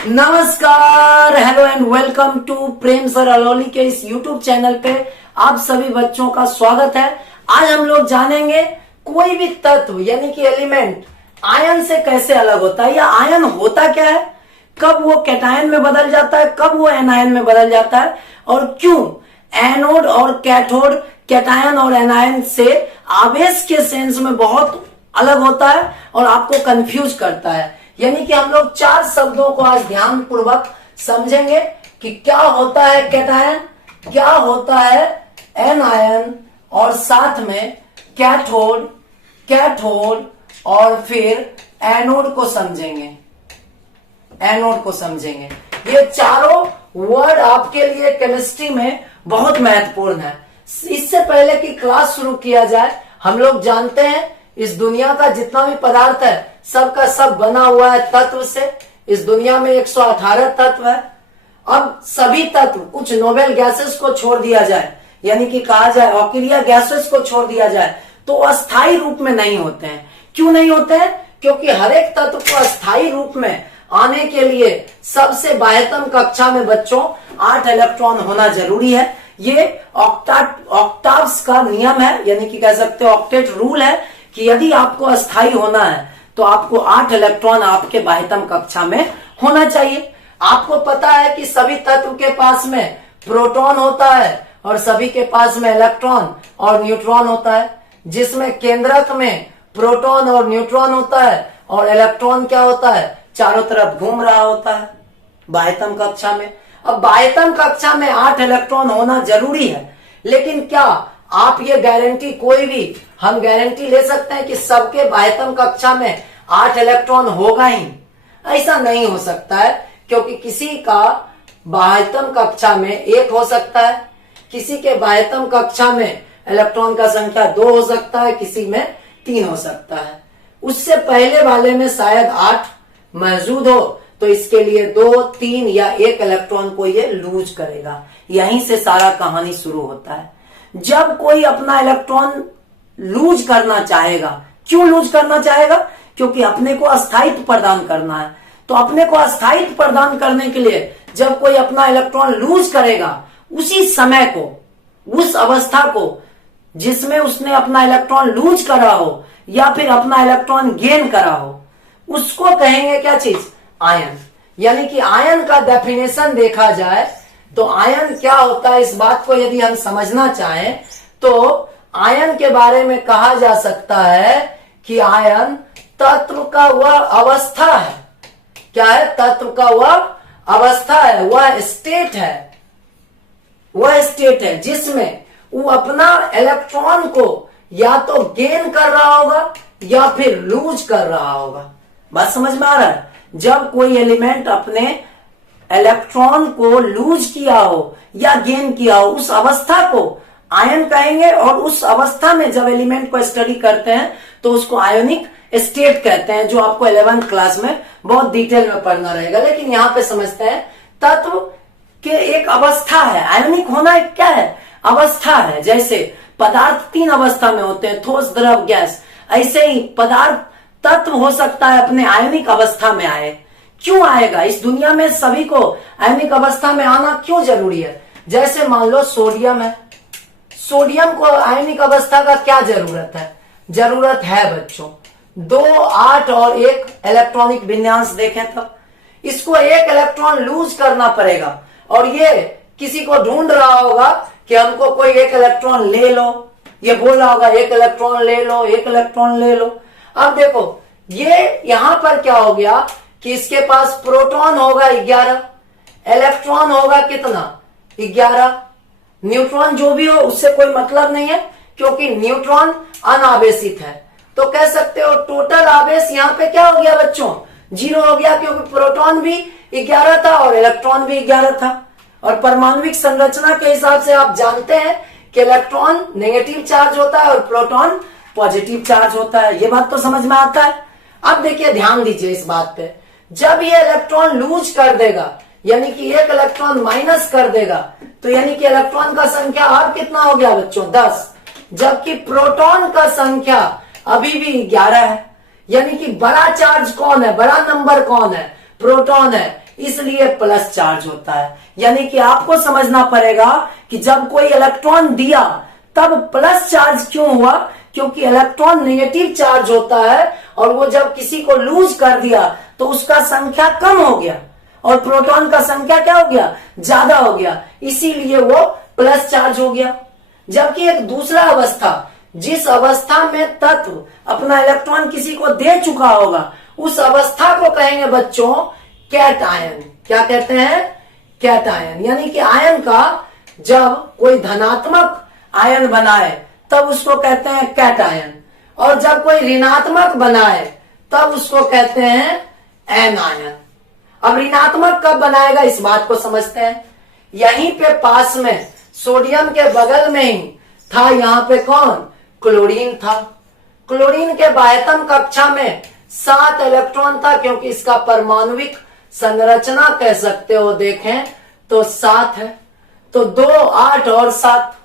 नमस्कार, hello and welcome to Prem sir Aloli के इस यूट्यूब चैनल पे आप सभी बच्चों का स्वागत है। आज हम लोग जानेंगे कोई भी तत्व यानी कि एलिमेंट आयन से कैसे अलग होता है या आयन होता क्या है, कब वो कैटायन में बदल जाता है, कब वो एनायन में बदल जाता है और क्यों एनोड और कैथोड कैटायन और एनायन से आवेश के सेंस में बहुत अलग होता है और आपको कंफ्यूज करता है। यानी कि हम लोग 4 शब्दों को आज ध्यान पूर्वक समझेंगे कि क्या होता है कैटायन, क्या होता है एनायन और साथ में कैथोड, कैथोड और फिर एनोड को समझेंगे। एनोड को समझेंगे। ये चारों वर्ड आपके लिए केमिस्ट्री में बहुत महत्वपूर्ण है। इससे पहले कि क्लास शुरू किया जाए, हम लोग जानते हैं इस दुनिया का जितना भी पदार्थ है सबका सब बना हुआ है तत्व से। इस दुनिया में 118 तत्व है। अब सभी तत्व, कुछ नोबेल गैसेस को छोड़ दिया जाए, यानी कि कहा जाए ऑक्सीलिया गैसेस को छोड़ दिया जाए, तो अस्थायी रूप में नहीं होते हैं। क्यों नहीं होते हैं? क्योंकि हर एक तत्व को अस्थायी रूप में आने के लिए सबसे बाह्यतम कक्षा में बच्चों 8 इलेक्ट्रॉन होना जरूरी है। ये ऑक्टाव्स का नियम है, यानी कि कह सकते हो ऑक्टेट रूल है कि यदि आपको अस्थायी होना है तो आपको 8 इलेक्ट्रॉन आपके बाह्यतम कक्षा में होना चाहिए। आपको पता है कि सभी तत्व के पास में प्रोटॉन होता है और सभी के पास में इलेक्ट्रॉन और न्यूट्रॉन होता है, जिसमें केंद्रक में प्रोटॉन और न्यूट्रॉन होता है और इलेक्ट्रॉन क्या होता है, चारों तरफ घूम रहा होता है बाह्यतम कक्षा में। अब बाह्यतम कक्षा में 8 इलेक्ट्रॉन होना जरूरी है, लेकिन क्या आप ये गारंटी, कोई भी हम गारंटी ले सकते हैं कि सबके बाह्यतम कक्षा में 8 इलेक्ट्रॉन होगा ही? ऐसा नहीं हो सकता है, क्योंकि किसी का बाह्यतम कक्षा में 1 हो सकता है, किसी के बाह्यतम कक्षा में इलेक्ट्रॉन का संख्या 2 हो सकता है, किसी में 3 हो सकता है। उससे पहले वाले में शायद 8 मौजूद हो, तो इसके लिए 2, 3 या 1 इलेक्ट्रॉन को ये लूज करेगा। यहीं से सारा कहानी शुरू होता है। जब कोई अपना इलेक्ट्रॉन लूज करना चाहेगा, क्यों लूज करना चाहेगा? क्योंकि अपने को अस्थायित्व प्रदान करना है। तो अपने को अस्थायित्व प्रदान करने के लिए जब कोई अपना इलेक्ट्रॉन लूज करेगा, उसी समय को, उस अवस्था को जिसमें उसने अपना इलेक्ट्रॉन लूज करा हो या फिर अपना इलेक्ट्रॉन गेन करा हो, उसको कहेंगे क्या चीज? आयन। यानी कि आयन का डेफिनेशन देखा जाए तो आयन क्या होता है, इस बात को यदि हम समझना चाहें तो आयन के बारे में कहा जा सकता है कि आयन तत्व का वह अवस्था है। क्या है? तत्व का वह अवस्था है, वह स्टेट है, वह स्टेट है जिसमें वो अपना इलेक्ट्रॉन को या तो गेन कर रहा होगा या फिर लूज कर रहा होगा। बात समझ में आ रहा है? जब कोई एलिमेंट अपने इलेक्ट्रॉन को लूज किया हो या गेन किया हो, उस अवस्था को आयन कहेंगे। और उस अवस्था में जब एलिमेंट को स्टडी करते हैं तो उसको आयोनिक स्टेट कहते हैं, जो आपको 11th क्लास में बहुत डिटेल में पढ़ना रहेगा। लेकिन यहाँ पे समझते हैं तत्व के एक अवस्था है। आयोनिक होना एक क्या है? अवस्था है। जैसे पदार्थ 3 अवस्था में होते हैं, ठोस, द्रव, गैस। ऐसे ही पदार्थ तत्व हो सकता है अपने आयनिक अवस्था में आए। क्यों आएगा? इस दुनिया में सभी को आयनिक अवस्था में आना क्यों जरूरी है? जैसे मान लो सोडियम है, सोडियम को आयनिक अवस्था का क्या जरूरत है? जरूरत है बच्चों 2, 8 और 1 इलेक्ट्रॉनिक विन्यास देखें तब इसको 1 इलेक्ट्रॉन लूज करना पड़ेगा। और ये किसी को ढूंढ रहा होगा कि हमको कोई 1 इलेक्ट्रॉन ले लो, ये बोल रहा होगा 1 इलेक्ट्रॉन ले लो, 1 इलेक्ट्रॉन ले लो। अब देखो ये यहां पर क्या हो गया कि इसके पास प्रोटॉन होगा 11, इलेक्ट्रॉन होगा कितना? 11। न्यूट्रॉन जो भी हो उससे कोई मतलब नहीं है, क्योंकि न्यूट्रॉन अनावेशित है। तो कह सकते हो टोटल आवेश यहाँ पे क्या हो गया बच्चों? 0 हो गया, क्योंकि प्रोटॉन भी 11 था और इलेक्ट्रॉन भी 11 था। और परमाणुविक संरचना के हिसाब से आप जानते हैं कि इलेक्ट्रॉन नेगेटिव चार्ज होता है और प्रोटॉन पॉजिटिव चार्ज होता है। ये बात तो समझ में आता है। अब देखिए, ध्यान दीजिए इस बात पे। जब ये इलेक्ट्रॉन लूज कर देगा, यानी कि 1 इलेक्ट्रॉन माइनस कर देगा, तो यानी कि इलेक्ट्रॉन का संख्या अब कितना हो गया बच्चों? 10। जबकि प्रोटॉन का संख्या अभी भी 11 है। यानी कि बड़ा चार्ज कौन है, बड़ा नंबर कौन है? प्रोटॉन है। इसलिए प्लस चार्ज होता है। यानी कि आपको समझना पड़ेगा कि जब कोई इलेक्ट्रॉन दिया तब प्लस चार्ज क्यों हुआ, क्योंकि इलेक्ट्रॉन नेगेटिव चार्ज होता है और वो जब किसी को लूज कर दिया तो उसका संख्या कम हो गया और प्रोटॉन का संख्या क्या हो गया, ज्यादा हो गया, इसीलिए वो प्लस चार्ज हो गया। जबकि एक दूसरा अवस्था, जिस अवस्था में तत्व अपना इलेक्ट्रॉन किसी को दे चुका होगा, उस अवस्था को कहेंगे बच्चों कैटायन। क्या कहते हैं, कैटायन। यानी कि आयन का जब कोई धनात्मक आयन बनाए तब उसको कहते हैं कैटायन, और जब कोई ऋणात्मक बनाए तब उसको कहते हैं एनायन। अब ऋणात्मक कब बनाएगा इस बात को समझते हैं। यहीं पे पास में सोडियम के बगल में ही था, यहाँ पे कौन, क्लोरीन था। क्लोरीन के बाह्यतम कक्षा में 7 इलेक्ट्रॉन था, क्योंकि इसका परमाणुविक संरचना कह सकते हो देखें तो 7 है, तो 2, 8 और 7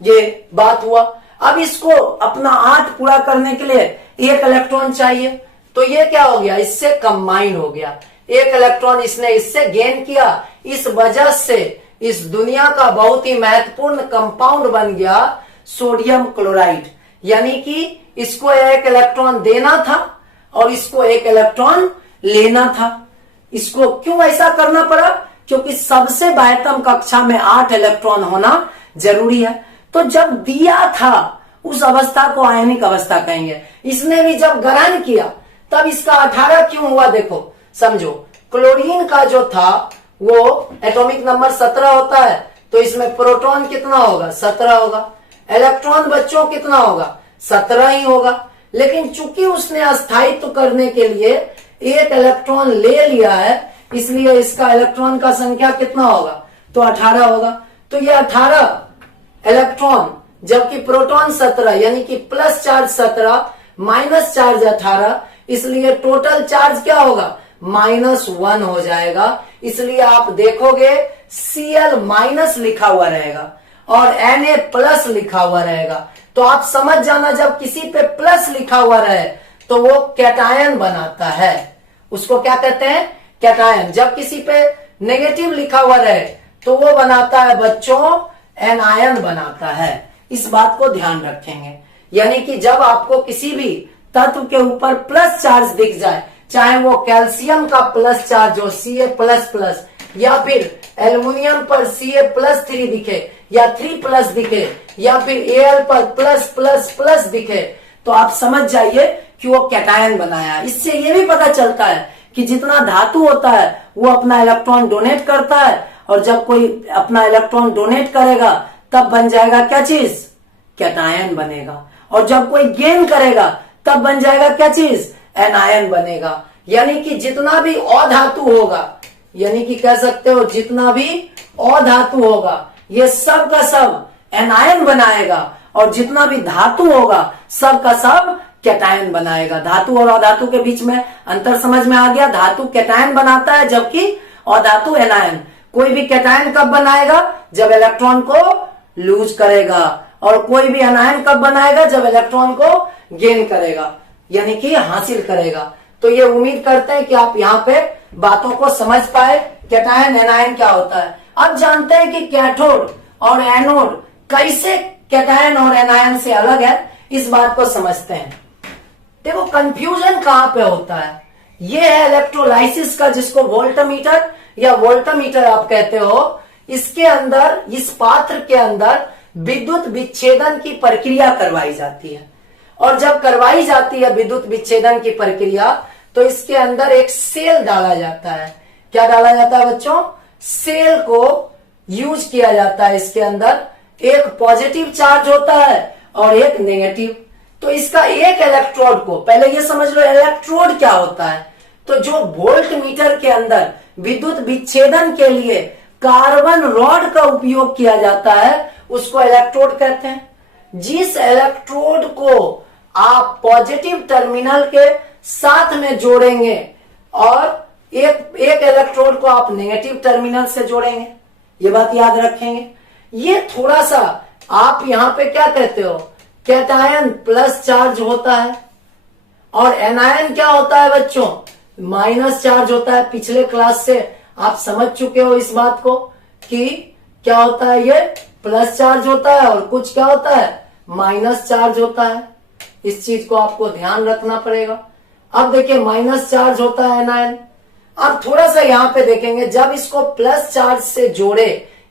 ये बात हुआ। अब इसको अपना 8 पूरा करने के लिए 1 इलेक्ट्रॉन चाहिए, तो ये क्या हो गया, इससे कंबाइन हो गया, 1 इलेक्ट्रॉन इसने इससे गेन किया। इस वजह से इस दुनिया का बहुत ही महत्वपूर्ण कंपाउंड बन गया सोडियम क्लोराइड। यानी कि इसको 1 इलेक्ट्रॉन देना था और इसको 1 इलेक्ट्रॉन लेना था। इसको क्यों ऐसा करना पड़ा, क्योंकि सबसे बाह्यतम कक्षा में 8 इलेक्ट्रॉन होना जरूरी है। तो जब दिया था उस अवस्था को आयनिक अवस्था कहेंगे। इसने भी जब ग्रहण किया तब इसका 18 क्यों हुआ, देखो समझो। क्लोरीन का जो था वो एटॉमिक नंबर 17 होता है, तो इसमें प्रोटॉन कितना होगा, 17 होगा। इलेक्ट्रॉन बच्चों कितना होगा, 17 ही होगा। लेकिन चूंकि उसने अस्थायित्व करने के लिए 1 इलेक्ट्रॉन ले लिया है, इसलिए इसका इलेक्ट्रॉन का संख्या कितना होगा, तो 18 होगा। तो ये 18 इलेक्ट्रॉन, जबकि प्रोटॉन 17, यानी कि प्लस चार्ज 17 माइनस चार्ज 18, इसलिए टोटल चार्ज क्या होगा, -1 हो जाएगा। इसलिए आप देखोगे Cl माइनस लिखा हुआ रहेगा और Na प्लस लिखा हुआ रहेगा। तो आप समझ जाना, जब किसी पे प्लस लिखा हुआ रहे तो वो कैटायन बनाता है, उसको क्या कहते हैं, कैटायन। जब किसी पे नेगेटिव लिखा हुआ रहे तो वो बनाता है बच्चों एनायन बनाता है। इस बात को ध्यान रखेंगे। यानी कि जब आपको किसी भी तत्व के ऊपर प्लस चार्ज दिख जाए, चाहे वो कैल्शियम का प्लस चार्ज हो Ca++, या फिर एल्युमिनियम पर Ca+3 दिखे या 3+ दिखे, या फिर Al पर प्लस दिखे, तो आप समझ जाइए कि वो कैटायन बनाया। इससे ये भी पता चलता है कि जितना धातु होता है वो अपना इलेक्ट्रॉन डोनेट करता है, और जब कोई अपना इलेक्ट्रॉन डोनेट करेगा तब बन जाएगा क्या चीज, कैटायन बनेगा। और जब कोई गेन करेगा तब बन जाएगा क्या चीज, एनायन बनेगा। यानी कि जितना भी अधातु होगा, यानी कि कह सकते हो जितना भी अधातु होगा, ये सब का सब एनायन बनाएगा, और जितना भी धातु होगा सब का सब कैटायन बनाएगा। धातु और अधातु के बीच में अंतर समझ में आ गया। धातु कैटायन बनाता है जबकि अधातु एनायन। कोई भी कैटायन कब बनाएगा, जब इलेक्ट्रॉन को लूज करेगा, और कोई भी एनायन कब बनाएगा, जब इलेक्ट्रॉन को गेन करेगा, यानी कि हासिल करेगा। तो ये उम्मीद करते हैं कि आप यहाँ पे बातों को समझ पाए, कैटायन एनायन क्या होता है। अब जानते हैं कि कैथोड और एनोड कैसे कैटायन और एनायन से अलग है, इस बात को समझते हैं। देखो कंफ्यूजन कहां पे होता है, ये है इलेक्ट्रोलाइसिस का, जिसको वोल्टमीटर या वोल्टामीटर आप कहते हो। इसके अंदर, इस पात्र के अंदर विद्युत विच्छेदन की प्रक्रिया करवाई जाती है, और जब करवाई जाती है विद्युत विच्छेदन की प्रक्रिया, तो इसके अंदर एक सेल डाला जाता है। क्या डाला जाता है बच्चों, सेल को यूज किया जाता है। इसके अंदर एक पॉजिटिव चार्ज होता है और एक नेगेटिव। तो इसका एक इलेक्ट्रोड को, पहले ये समझ लो इलेक्ट्रोड क्या होता है। तो जो वोल्ट मीटर के अंदर विद्युत विच्छेदन के लिए कार्बन रॉड का उपयोग किया जाता है, उसको इलेक्ट्रोड कहते हैं। जिस इलेक्ट्रोड को आप पॉजिटिव टर्मिनल के साथ में जोड़ेंगे और एक इलेक्ट्रोड को आप नेगेटिव टर्मिनल से जोड़ेंगे, ये बात याद रखेंगे। ये थोड़ा सा आप यहां पे क्या कहते हो, कैटायन प्लस चार्ज होता है, और एनायन क्या होता है बच्चों, माइनस चार्ज होता है। पिछले क्लास से आप समझ चुके हो इस बात को कि क्या होता है, ये प्लस चार्ज होता है और कुछ क्या होता है, माइनस चार्ज होता है। इस चीज को आपको ध्यान रखना पड़ेगा। अब देखिए माइनस चार्ज होता है एनायन। अब थोड़ा सा यहां पे देखेंगे, जब इसको प्लस चार्ज से जोड़े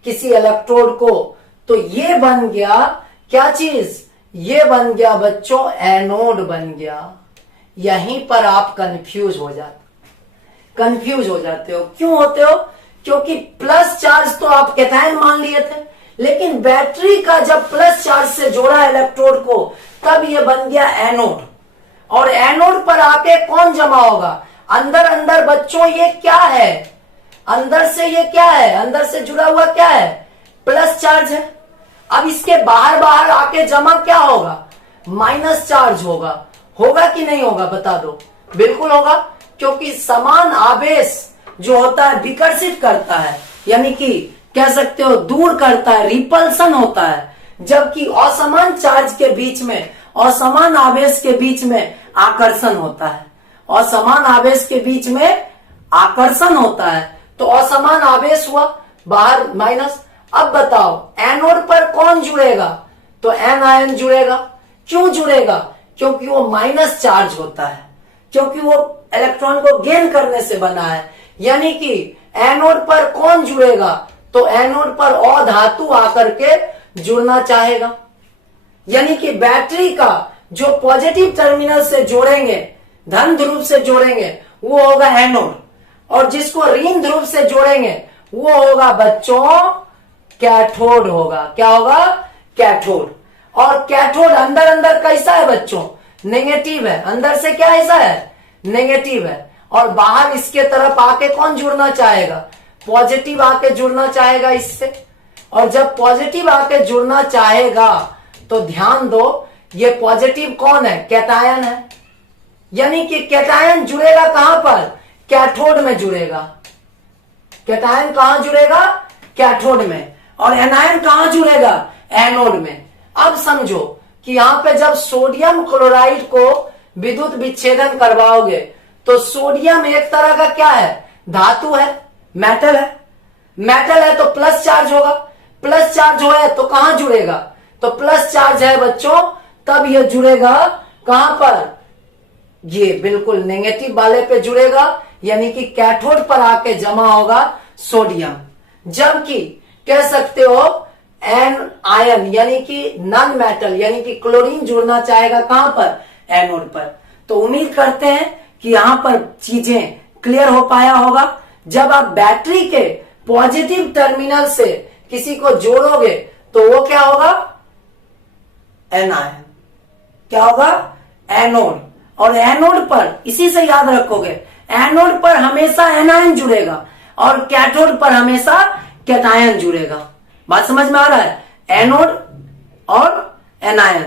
किसी इलेक्ट्रोड को तो ये बन गया क्या चीज, ये बन गया बच्चों एनोड बन गया। यहीं पर आप कंफ्यूज हो जाते हो। क्यों होते हो? क्योंकि प्लस चार्ज तो आप कैटायन मान लिए थे, लेकिन बैटरी का जब प्लस चार्ज से जोड़ा इलेक्ट्रोड को तब ये बन गया एनोड। और एनोड पर आके कौन जमा होगा, अंदर अंदर बच्चों ये क्या है, अंदर से ये क्या है, अंदर से जुड़ा हुआ क्या है, प्लस चार्ज है। अब इसके बाहर बाहर आके जमा क्या होगा, माइनस चार्ज होगा। होगा कि नहीं होगा बता दो? बिल्कुल होगा, क्योंकि समान आवेश जो होता है विकर्षित करता है, यानी कि कह सकते हो दूर करता है, रिपल्सन होता है। जबकि असमान चार्ज के बीच में, असमान आवेश के बीच में आकर्षण होता है। असमान आवेश के बीच में आकर्षण होता है, तो असमान आवेश हुआ, बाहर माइनस। अब बताओ एनोड पर कौन जुड़ेगा, तो एन आयन जुड़ेगा। क्यों जुड़ेगा? क्योंकि वो माइनस चार्ज होता है, क्योंकि वो इलेक्ट्रॉन को गेन करने से बना है। यानी कि एनोड पर कौन जुड़ेगा, तो एनोड पर अधातु आकर के जुड़ना चाहेगा। यानी कि बैटरी का जो पॉजिटिव टर्मिनल से जोड़ेंगे, धन ध्रुव से जोड़ेंगे, वो होगा एनोड, और जिसको ऋण ध्रुव से जोड़ेंगे वो होगा बच्चों कैथोड होगा। क्या होगा? कैथोड। और कैथोड अंदर अंदर कैसा है बच्चों? नेगेटिव है। अंदर से क्या ऐसा है? नेगेटिव है। और बाहर इसके तरफ आके कौन जुड़ना चाहेगा? पॉजिटिव आके जुड़ना चाहेगा इससे। और जब पॉजिटिव आके जुड़ना चाहेगा तो ध्यान दो, ये पॉजिटिव कौन है? कैटायन है। यानी कि कैटायन जुड़ेगा कहां पर? कैथोड में जुड़ेगा। कैटायन कहां जुड़ेगा? कैथोड में। और एनायन कहां जुड़ेगा? एनोड में। अब समझो कि यहां पे जब सोडियम क्लोराइड को विद्युत विच्छेदन करवाओगे तो सोडियम एक तरह का क्या है? धातु है, मेटल है। मेटल है तो प्लस चार्ज होगा। प्लस चार्ज हो है तो कहां जुड़ेगा? तो प्लस चार्ज है बच्चों, तब ये जुड़ेगा कहां पर? ये बिल्कुल नेगेटिव वाले पे जुड़ेगा, यानी कि कैथोड पर आके जमा होगा सोडियम। जबकि कह सकते हो एन आयन यानी कि नॉन मेटल यानी कि क्लोरीन जुड़ना चाहेगा कहां पर? एनोड पर। तो उम्मीद करते हैं कि यहां पर चीजें क्लियर हो पाया होगा। जब आप बैटरी के पॉजिटिव टर्मिनल से किसी को जोड़ोगे तो वो क्या होगा? Anion. क्या होगा? एनोड। और एनोड पर इसी से याद रखोगे, एनोड पर हमेशा एनायन जुड़ेगा और कैथोड पर हमेशा कैटायन जुड़ेगा। बात समझ में आ रहा है? एनोड और एनायन,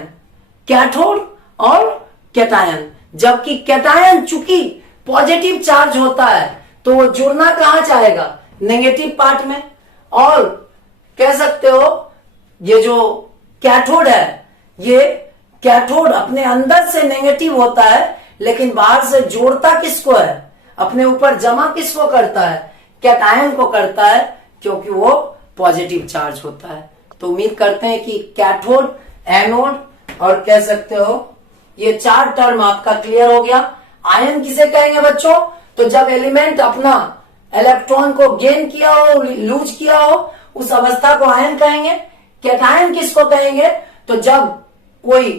कैथोड और कैटायन। जबकि कैटायन चूंकि पॉजिटिव चार्ज होता है तो वो जुड़ना कहां चाहेगा? नेगेटिव पार्ट में। और कह सकते हो ये जो कैथोड है, ये कैथोड अपने अंदर से नेगेटिव होता है, लेकिन बाहर से जोड़ता किसको है? अपने ऊपर जमा किसको करता है? कैटायन को करता है, क्योंकि वो पॉजिटिव चार्ज होता है। तो उम्मीद करते हैं कि कैथोड, एनोड और कह सकते हो ये चार टर्म आपका क्लियर हो गया। आयन किसे कहेंगे बच्चों? तो जब एलिमेंट अपना इलेक्ट्रॉन को गेन किया हो, लूज किया हो, उस अवस्था को आयन कहेंगे। कैटायन किसको कहेंगे? तो जब कोई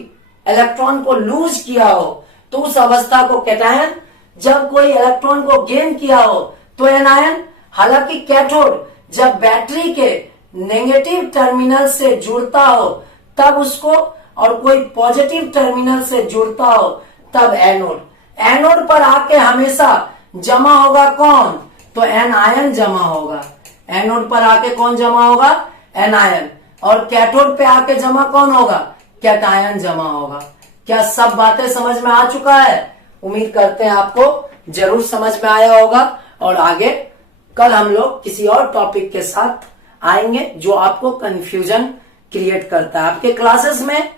इलेक्ट्रॉन को लूज किया हो तो उस अवस्था को कैटायन, जब कोई इलेक्ट्रॉन को गेन किया हो तो एनायन। हालांकि कैथोड जब बैटरी के नेगेटिव टर्मिनल से जुड़ता हो तब उसको, और कोई पॉजिटिव टर्मिनल से जुड़ता हो तब एनोड। एनोड पर आके हमेशा जमा होगा कौन? तो एनायन जमा होगा। एनोड पर आके कौन जमा होगा? एनायन। और कैथोड पे आके जमा कौन होगा? कैटायन जमा होगा। क्या सब बातें समझ में आ चुका है? उम्मीद करते हैं आपको जरूर समझ में आया होगा। और आगे कल हम लोग किसी और टॉपिक के साथ आएंगे जो आपको कंफ्यूजन क्रिएट करता है। आपके क्लासेस में,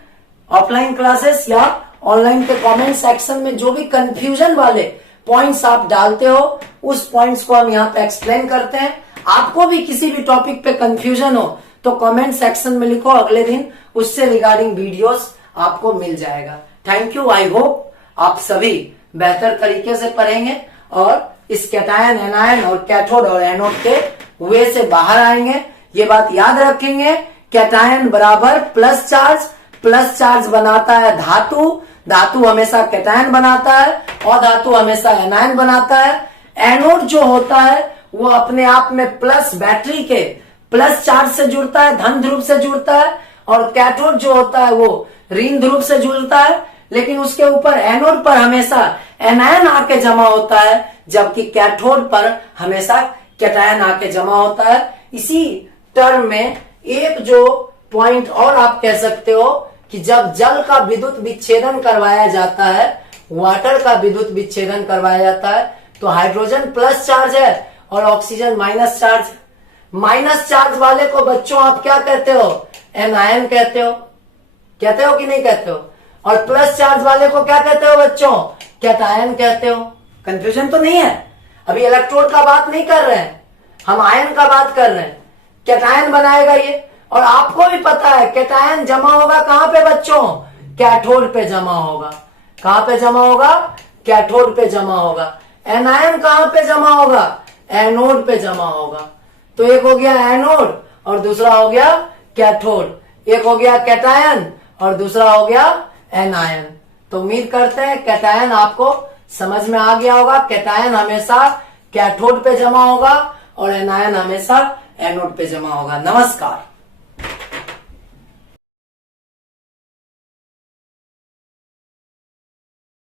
ऑफलाइन क्लासेस या ऑनलाइन के कमेंट सेक्शन में जो भी कंफ्यूजन वाले पॉइंट्स आप डालते हो, उस पॉइंट्स को हम यहाँ पे एक्सप्लेन करते हैं। आपको भी किसी भी टॉपिक पे कंफ्यूजन हो तो कमेंट सेक्शन में लिखो, अगले दिन उससे रिगार्डिंग वीडियोस आपको मिल जाएगा। Thank you. आई होप आप सभी बेहतर तरीके से पढ़ेंगे और इस कैटायन, एनायन और कैथोड और एनोड के वे से बाहर आएंगे। ये बात याद रखेंगे, कैटायन बराबर प्लस चार्ज बनाता है धातु, धातु हमेशा कैटायन बनाता है और धातु हमेशा एनायन बनाता है। एनोड जो होता है वो अपने आप में प्लस बैटरी के प्लस चार्ज से जुड़ता है, धन ध्रुव से जुड़ता है, और कैथोड जो होता है वो ऋण ध्रुव से जुड़ता है, लेकिन उसके ऊपर एनोड पर हमेशा एनायन आके जमा होता है, जबकि कैथोड पर हमेशा कैटायन आके जमा होता है। इसी टर्म में एक जो पॉइंट और आप कह सकते हो कि जब जल का विद्युत विच्छेदन करवाया जाता है, वाटर का विद्युत विच्छेदन करवाया जाता है, तो हाइड्रोजन प्लस चार्ज है और oxygen minus charge. Minus charge वाले को बच्चों आप क्या कहते हो? एनायन कहते हो कि नहीं कहते हो? और प्लस चार्ज वाले को क्या कहते हो बच्चों? कैटायन कहते हो। कंफ्यूजन तो नहीं है? अभी इलेक्ट्रोड का बात नहीं कर रहे हैं, हम आयन का बात कर रहे हैं। कैटायन बनाएगा ये, और आपको भी पता है कैटायन जमा होगा कहां पे बच्चों? कैथोड पे जमा होगा। कहां पे जमा होगा? कैथोड पे जमा होगा। एनायन कहां पे जमा होगा? एनोड पे जमा होगा। तो एक हो गया एनोड और दूसरा हो गया कैथोड। एक हो गया कैटायन और दूसरा हो गया एनायन। तो उम्मीद करते हैं कैटायन आपको समझ में आ गया होगा। कैटायन हमेशा कैथोड पे जमा होगा और एनायन हमेशा एनोड पे जमा होगा। नमस्कार।